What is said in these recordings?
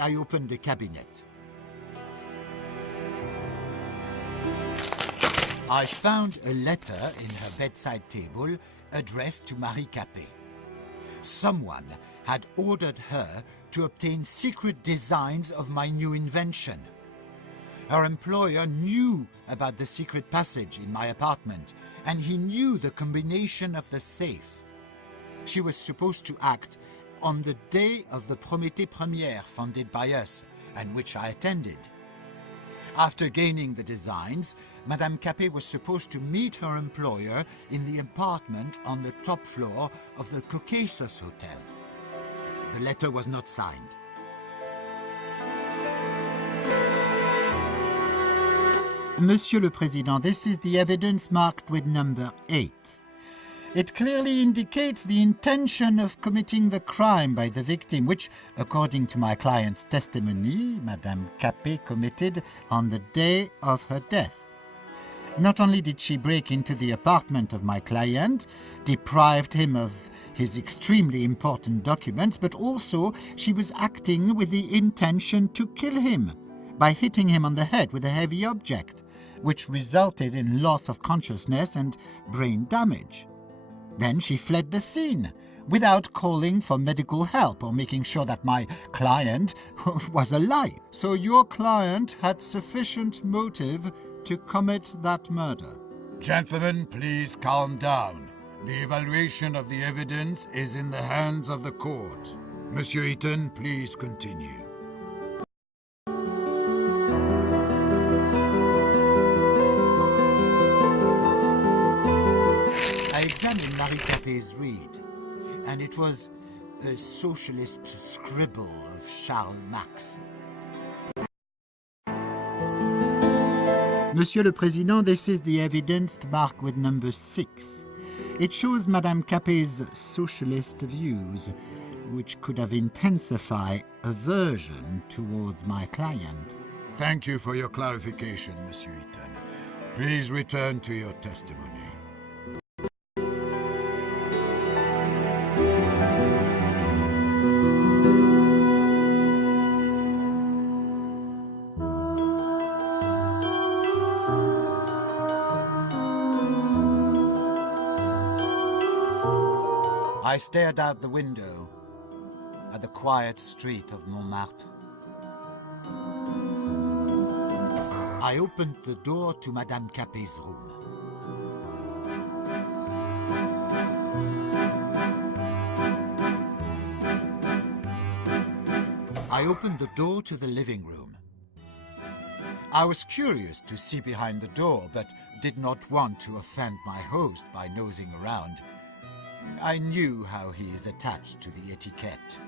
I opened the cabinet. I found a letter in her bedside table addressed to Marie Capet. Someone had ordered her to obtain secret designs of my new invention. Her employer knew about the secret passage in my apartment, and he knew the combination of the safe. She was supposed to act on the day of the Prométhée Première funded by us, and which I attended. After gaining the designs, Madame Capet was supposed to meet her employer in the apartment on the top floor of the Caucasus Hotel. The letter was not signed. Monsieur le Président, this is the evidence marked with number 8. It clearly indicates the intention of committing the crime by the victim, which, according to my client's testimony, Madame Capet committed on the day of her death. Not only did she break into the apartment of my client, deprived him of his extremely important documents, but also she was acting with the intention to kill him by hitting him on the head with a heavy object, which resulted in loss of consciousness and brain damage. Then she fled the scene without calling for medical help or making sure that my client was alive. So your client had sufficient motive to commit that murder. Gentlemen, please calm down. The evaluation of the evidence is in the hands of the court. Monsieur Eaton, please continue. I examined Marie Capet's read, and it was a socialist scribble of Charles Marx. Monsieur le Président, this is the evidence marked with number 6. It shows Madame Capet's socialist views, which could have intensified aversion towards my client. Thank you for your clarification, Monsieur Eaton. Please return to your testimony. I stared out the window at the quiet street of Montmartre. I opened the door to Madame Capet's room. I opened the door to the living room. I was curious to see behind the door, but did not want to offend my host by nosing around. I knew how he is attached to the etiquette.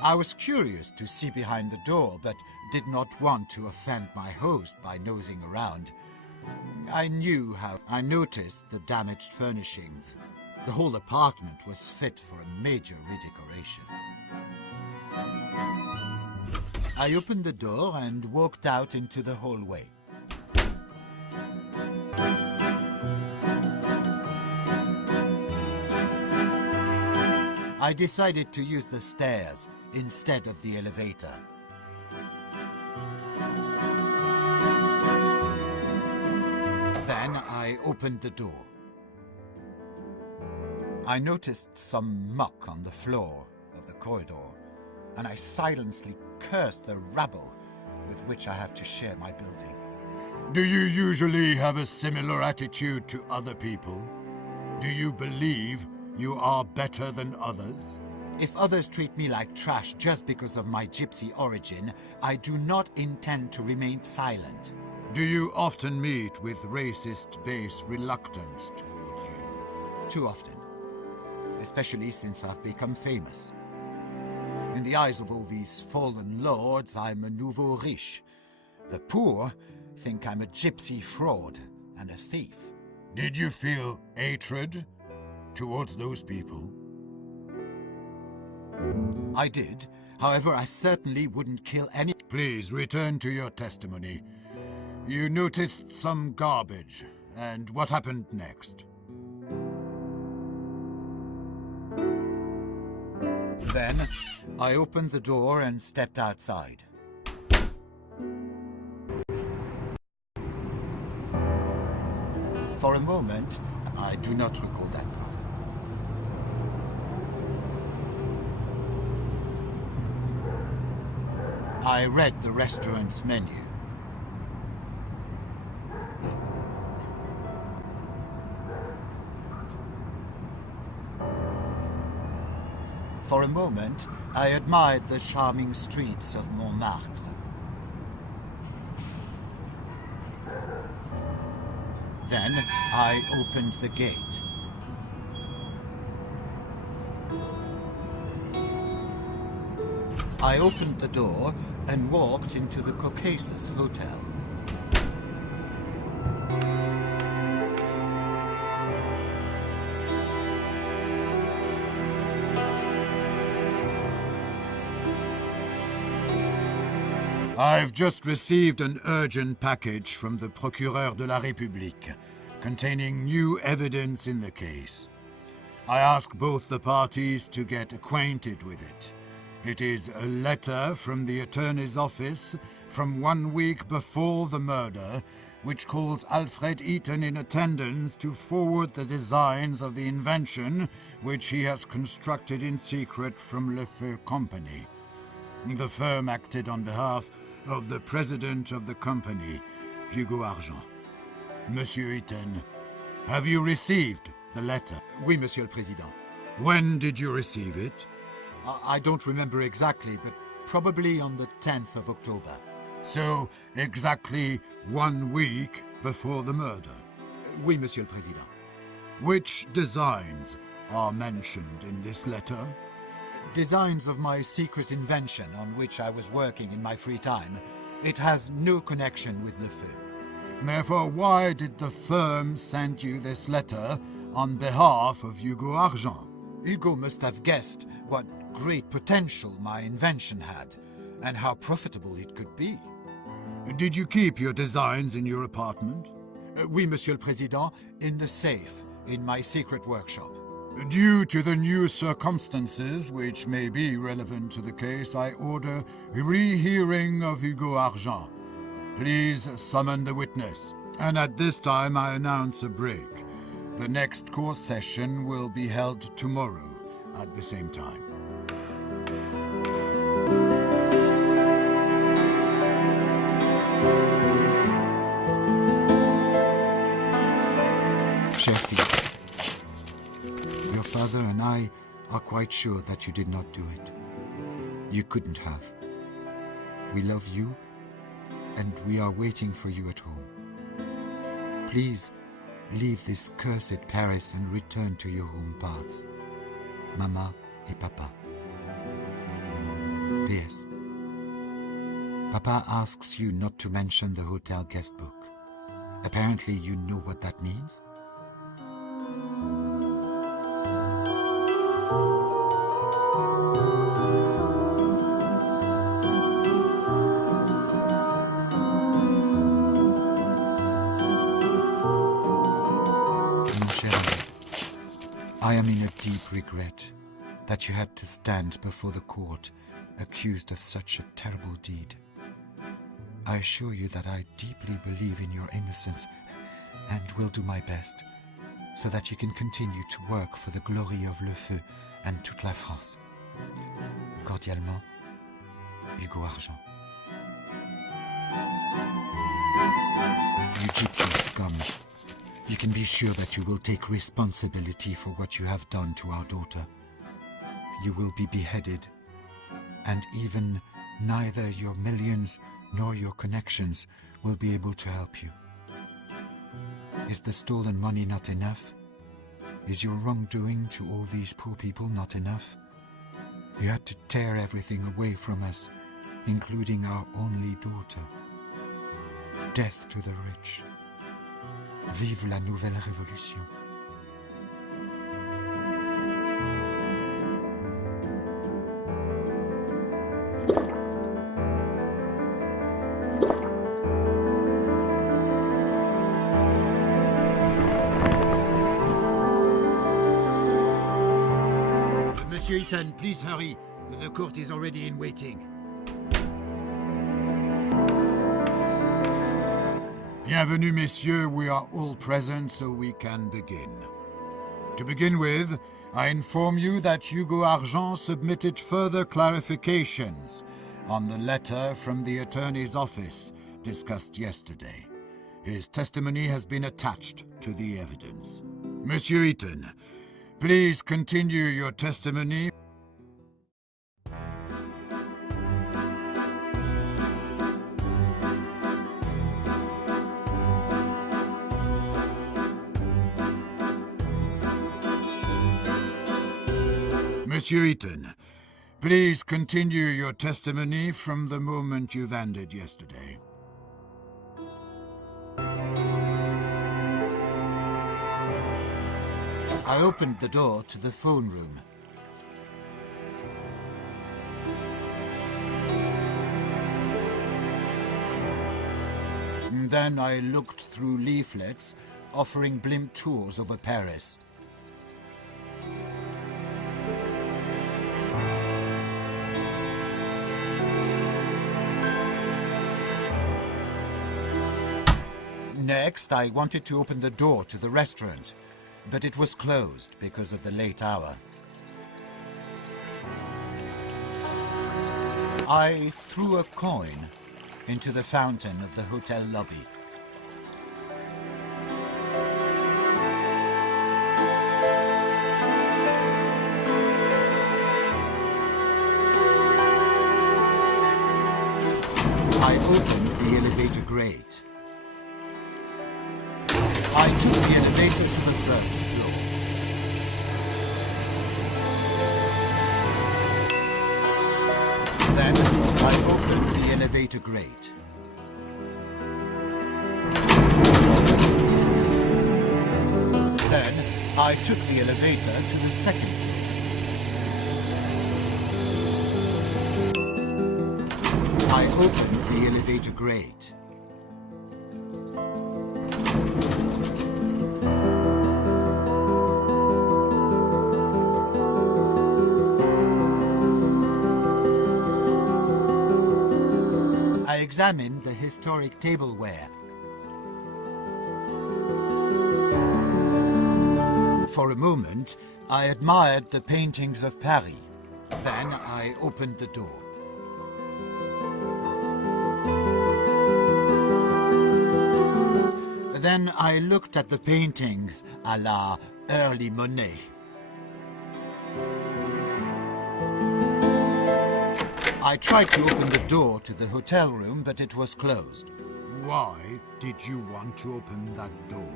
I was curious to see behind the door, but did not want to offend my host by nosing around. I noticed the damaged furnishings. The whole apartment was fit for a major redecoration. I opened the door and walked out into the hallway. I decided to use the stairs instead of the elevator. Then I opened the door. I noticed some muck on the floor of the corridor, and I silently cursed the rabble with which I have to share my building. Do you usually have a similar attitude to other people? Do you believe you are better than others? If others treat me like trash just because of my gypsy origin, I do not intend to remain silent. Do you often meet with racist-based reluctance toward you? Too often. Especially since I've become famous. In the eyes of all these fallen lords, I'm a nouveau riche. The poor think I'm a gypsy fraud and a thief. Did you feel hatred towards those people? I did. However, I certainly wouldn't kill any... Please return to your testimony. You noticed some garbage, and what happened next? Then, I opened the door and stepped outside. For a moment, I do not recall that part. I read the restaurant's menu. For a moment, I admired the charming streets of Montmartre. Then I opened the gate. I opened the door and walked into the Caucasus Hotel. I've just received an urgent package from the Procureur de la République, containing new evidence in the case. I ask both the parties to get acquainted with it. It is a letter from the attorney's office from 1 week before the murder, which calls Alfred Eaton in attendance to forward the designs of the invention which he has constructed in secret from Le Feu Company. The firm acted on behalf of the president of the company, Hugo Argent. Monsieur Eaton, have you received the letter? Oui, Monsieur le Président. When did you receive it? I don't remember exactly, but probably on the 10th of October. So, exactly 1 week before the murder? Oui, Monsieur le Président. Which designs are mentioned in this letter? Designs of my secret invention on which I was working in my free time. It has no connection with Le Feu. Therefore, why did the firm send you this letter on behalf of Hugo Argent? Hugo must have guessed what great potential my invention had, and how profitable it could be. Did you keep your designs in your apartment? Oui, Monsieur le Président, in the safe, in my secret workshop. Due to the new circumstances which may be relevant to the case, I order rehearing of Hugo Argent. Please summon the witness. And at this time I announce a break. The next court session will be held tomorrow at the same time. Cher fils, your father and I are quite sure that you did not do it. You couldn't have. We love you, and we are waiting for you at home. Please, leave this cursed Paris and return to your home parts. Mama et Papa. P.S. Papa asks you not to mention the hotel guest book. Apparently you know what that means? Mon cher ami, I am in a deep regret that you had to stand before the court accused of such a terrible deed. I assure you that I deeply believe in your innocence and will do my best so that you can continue to work for the glory of Le Feu and toute la France. Cordialement, Hugo Argent. You gypsy scum. You can be sure that you will take responsibility for what you have done to our daughter. You will be beheaded, and even neither your millions nor your connections will be able to help you. Is the stolen money not enough? Is your wrongdoing to all these poor people not enough? You had to tear everything away from us, including our only daughter. Death to the rich. Vive la nouvelle révolution. Monsieur Eaton, please hurry. The court is already in waiting. Bienvenue, messieurs. We are all present, so we can begin. To begin with, I inform you that Hugo Argent submitted further clarifications on the letter from the attorney's office discussed yesterday. His testimony has been attached to the evidence. Monsieur Eaton, please continue your testimony. Monsieur Eaton, please continue your testimony from the moment you've ended yesterday. I opened the door to the phone room. And then I looked through leaflets offering blimp tours over Paris. Next, I wanted to open the door to the restaurant, but it was closed because of the late hour. I threw a coin into the fountain of the hotel lobby. I opened the elevator grate. I took the elevator to the first floor. Then I opened the elevator grate. Then I took the elevator to the second floor. I opened the elevator grate. I examined the historic tableware. For a moment, I admired the paintings of Paris. Then I opened the door. Then I looked at the paintings à la early Monet. I tried to open the door to the hotel room, but it was closed. Why did you want to open that door?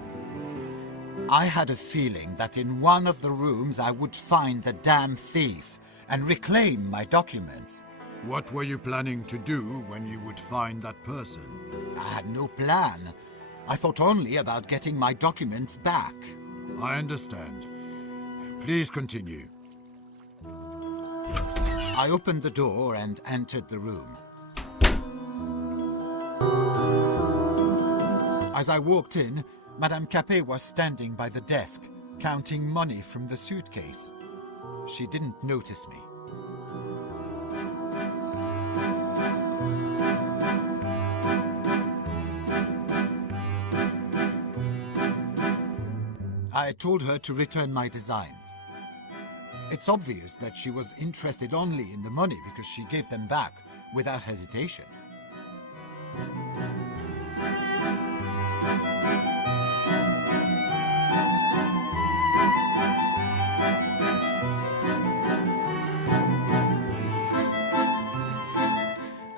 I had a feeling that in one of the rooms I would find the damn thief and reclaim my documents. What were you planning to do when you would find that person? I had no plan. I thought only about getting my documents back. I understand. Please continue. I opened the door and entered the room. As I walked in, Madame Capet was standing by the desk, counting money from the suitcase. She didn't notice me. I told her to return my designs. It's obvious that she was interested only in the money because she gave them back without hesitation.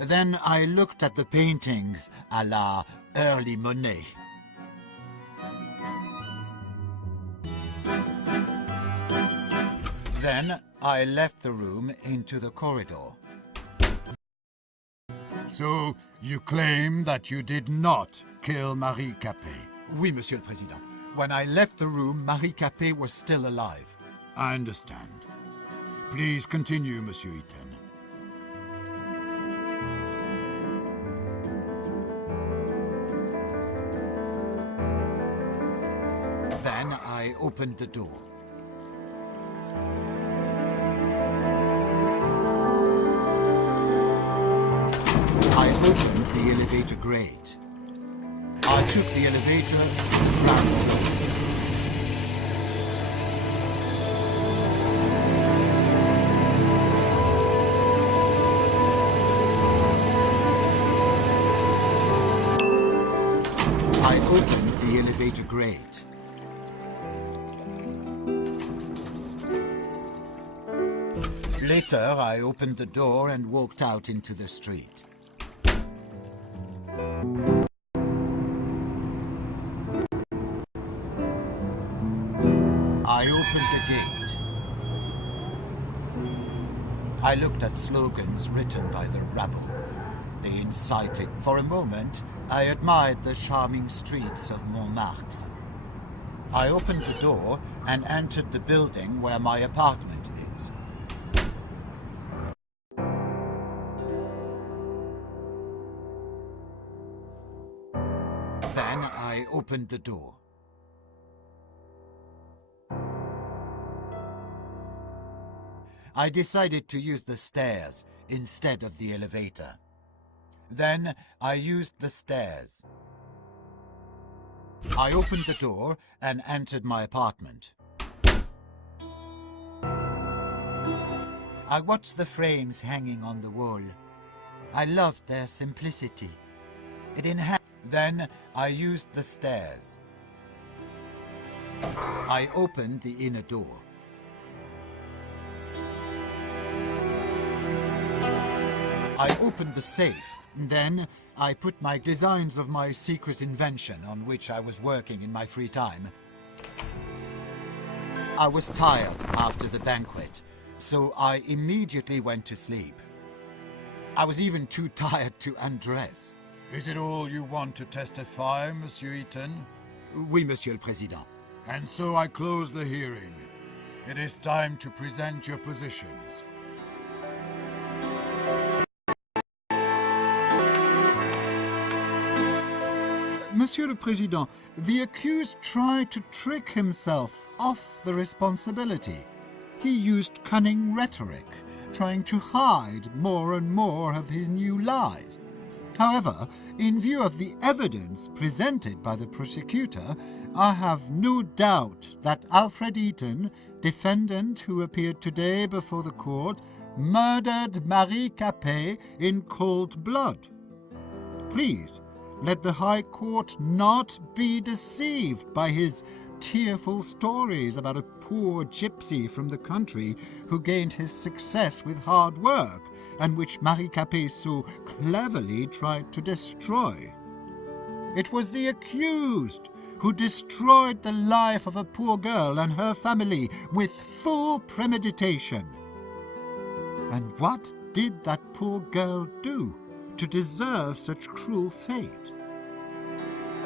Then I looked at the paintings à la early Monet. Then I left the room into the corridor. So you claim that you did not kill Marie Capet? Oui, Monsieur le Président. When I left the room, Marie Capet was still alive. I understand. Please continue, Monsieur Eaton. Then I opened the door. opened the elevator grate. I took the elevator to the ground floor. I opened the elevator grate. Later, I opened the door and walked out into the street. I opened the gate. I looked at slogans written by the rabble. They incited. For a moment, I admired the charming streets of Montmartre. I opened the door and entered the building where my apartment is. Then I opened the door. I decided to use the stairs instead of the elevator. Then I used the stairs. I opened the door and entered my apartment. I watched the frames hanging on the wall. I loved their simplicity. It enhanced. Then I used the stairs. I opened the inner door. I opened the safe. Then I put my designs of my secret invention on which I was working in my free time. I was tired after the banquet, so I immediately went to sleep. I was even too tired to undress. Is it all you want to testify, Monsieur Eaton? Oui, Monsieur le Président. And so I close the hearing. It is time to present your positions. Monsieur le Président, the accused tried to trick himself off the responsibility. He used cunning rhetoric, trying to hide more and more of his new lies. However, in view of the evidence presented by the prosecutor, I have no doubt that Alfred Eaton, defendant who appeared today before the court, murdered Marie Capet in cold blood. Please, let the High Court not be deceived by his tearful stories about a poor gypsy from the country who gained his success with hard work, and which Marie Capet so cleverly tried to destroy. It was the accused who destroyed the life of a poor girl and her family with full premeditation. And what did that poor girl do to deserve such cruel fate?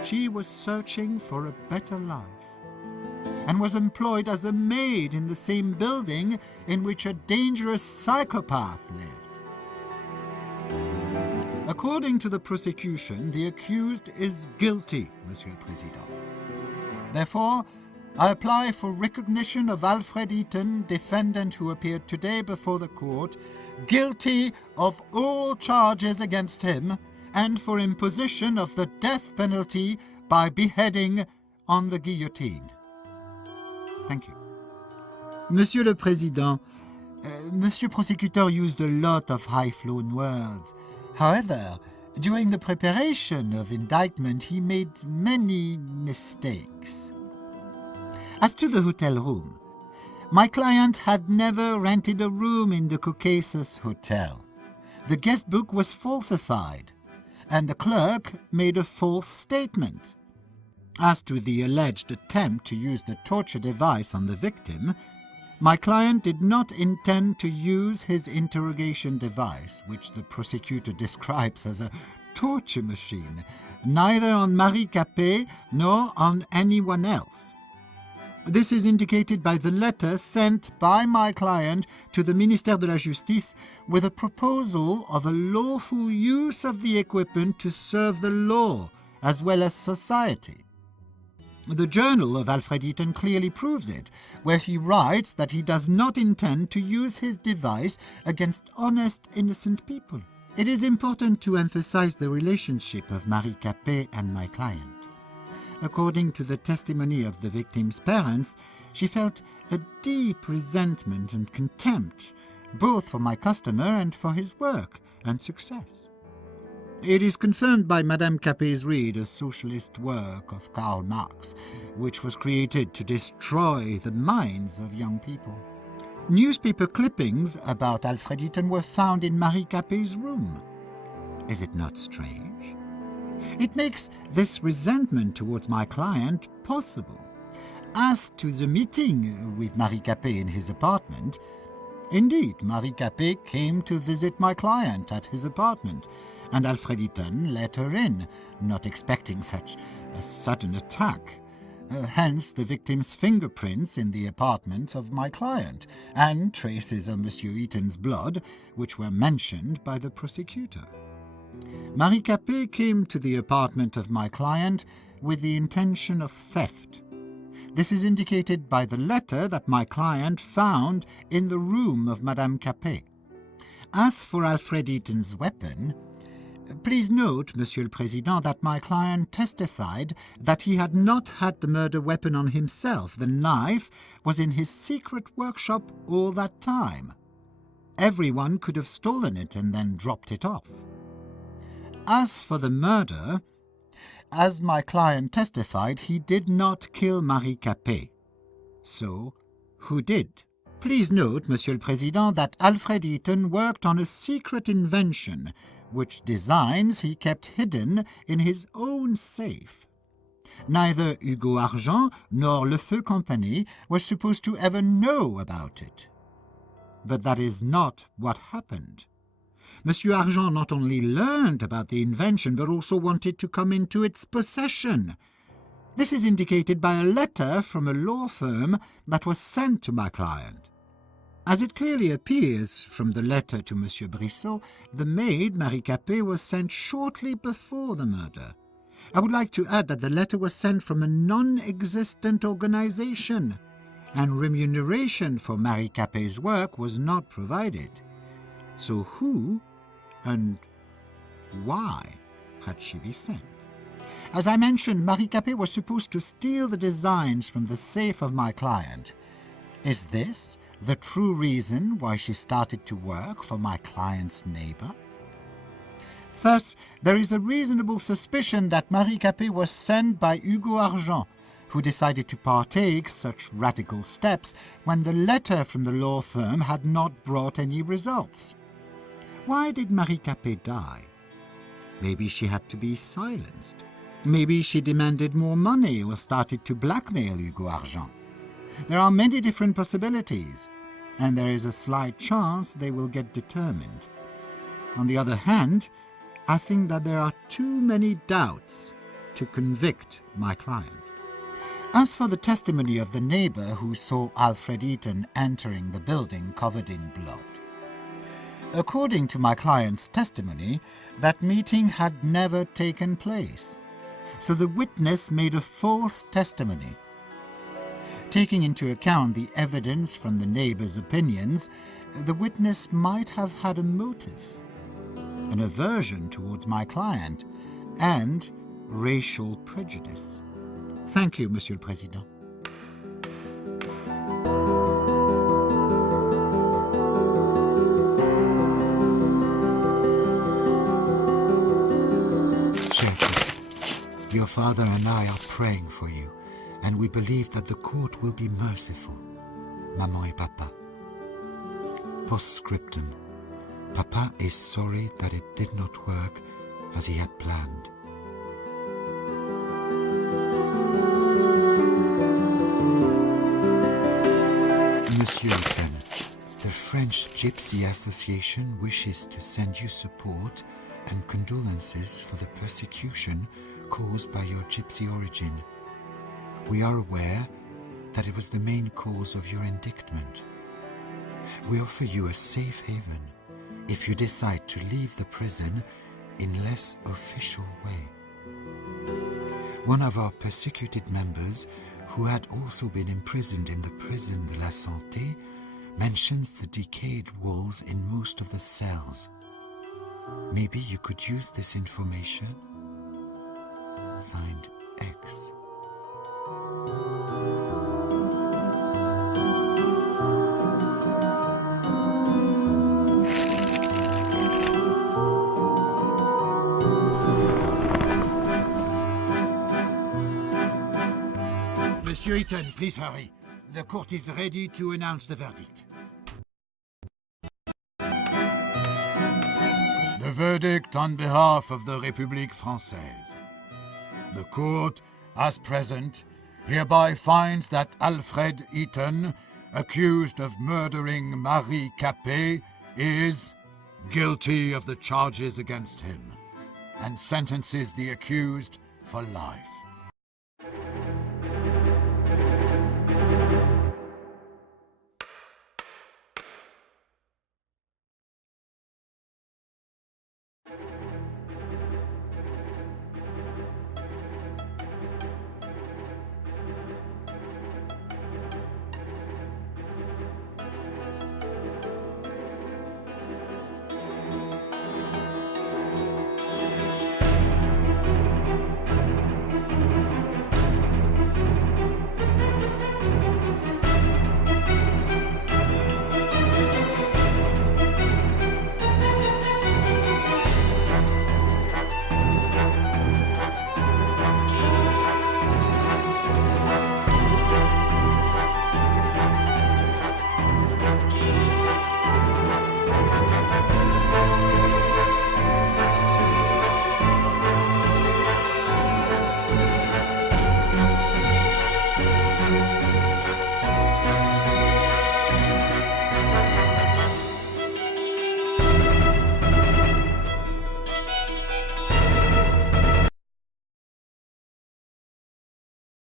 She was searching for a better life, and was employed as a maid in the same building in which a dangerous psychopath lived. According to the prosecution, the accused is guilty, Monsieur le Président. Therefore, I apply for recognition of Alfred Eaton, defendant who appeared today before the court, guilty of all charges against him, and for imposition of the death penalty by beheading on the guillotine. Thank you. Monsieur le Président, Monsieur Prosecutor used a lot of high-flown words. However, during the preparation of indictment, he made many mistakes. As to the hotel room, my client had never rented a room in the Caucasus Hotel. The guest book was falsified, and the clerk made a false statement. As to the alleged attempt to use the torture device on the victim, my client did not intend to use his interrogation device, which the prosecutor describes as a torture machine, neither on Marie Capet nor on anyone else. This is indicated by the letter sent by my client to the Ministère de la Justice with a proposal of a lawful use of the equipment to serve the law as well as society. The journal of Alfred Eaton clearly proves it, where he writes that he does not intend to use his device against honest, innocent people. It is important to emphasize the relationship of Marie Capet and my client. According to the testimony of the victim's parents, she felt a deep resentment and contempt, both for my customer and for his work and success. It is confirmed by Madame Capet's read, a socialist work of Karl Marx, which was created to destroy the minds of young people. Newspaper clippings about Alfred Eaton were found in Marie Capet's room. Is it not strange? It makes this resentment towards my client possible. As to the meeting with Marie Capet in his apartment, indeed, Marie Capet came to visit my client at his apartment, and Alfred Eaton let her in, not expecting such a sudden attack. Hence the victim's fingerprints in the apartment of my client, and traces of Monsieur Eaton's blood, which were mentioned by the prosecutor. Marie Capet came to the apartment of my client with the intention of theft. This is indicated by the letter that my client found in the room of Madame Capet. As for Alfred Eaton's weapon, please note, Monsieur le Président, that my client testified that he had not had the murder weapon on himself. The knife was in his secret workshop all that time. Everyone could have stolen it and then dropped it off. As for the murder, as my client testified, he did not kill Marie Capet. So, who did? Please note, Monsieur le Président, that Alfred Eaton worked on a secret invention, which designs he kept hidden in his own safe. Neither Hugo Argent nor Le Feu Company were supposed to ever know about it. But that is not what happened. Monsieur Argent not only learned about the invention, but also wanted to come into its possession. This is indicated by a letter from a law firm that was sent to my client. As it clearly appears from the letter to Monsieur Brissot, the maid, Marie Capet, was sent shortly before the murder. I would like to add that the letter was sent from a non-existent organization, and remuneration for Marie Capet's work was not provided. So who and why had she been sent? As I mentioned, Marie Capet was supposed to steal the designs from the safe of my client. Is this the true reason why she started to work for my client's neighbor? Thus, there is a reasonable suspicion that Marie Capet was sent by Hugo Argent, who decided to partake such radical steps when the letter from the law firm had not brought any results. Why did Marie Capet die? Maybe she had to be silenced. Maybe she demanded more money or started to blackmail Hugo Argent. There are many different possibilities, and there is a slight chance they will get determined. On the other hand, I think that there are too many doubts to convict my client. As for the testimony of the neighbor who saw Alfred Eaton entering the building covered in blood, according to my client's testimony, that meeting had never taken place, so the witness made a false testimony. Taking into account the evidence from the neighbor's opinions, the witness might have had a motive, an aversion towards my client, and racial prejudice. Thank you, Monsieur le Président. Gently. Your father and I are praying for you, and we believe that the court will be merciful. Maman et Papa. Postscriptum. Papa is sorry that it did not work as he had planned. Monsieur Eaton, the French Gypsy Association wishes to send you support and condolences for the persecution caused by your gypsy origin. We are aware that it was the main cause of your indictment. We offer you a safe haven if you decide to leave the prison in less official way. One of our persecuted members, who had also been imprisoned in the prison de la Santé, mentions the decayed walls in most of the cells. Maybe you could use this information. Signed X. Monsieur Eaton, please hurry. The court is ready to announce the verdict. The verdict on behalf of the République Française. The court, as present, hereby finds that Alfred Eaton, accused of murdering Marie Capet, is guilty of the charges against him, and sentences the accused for life.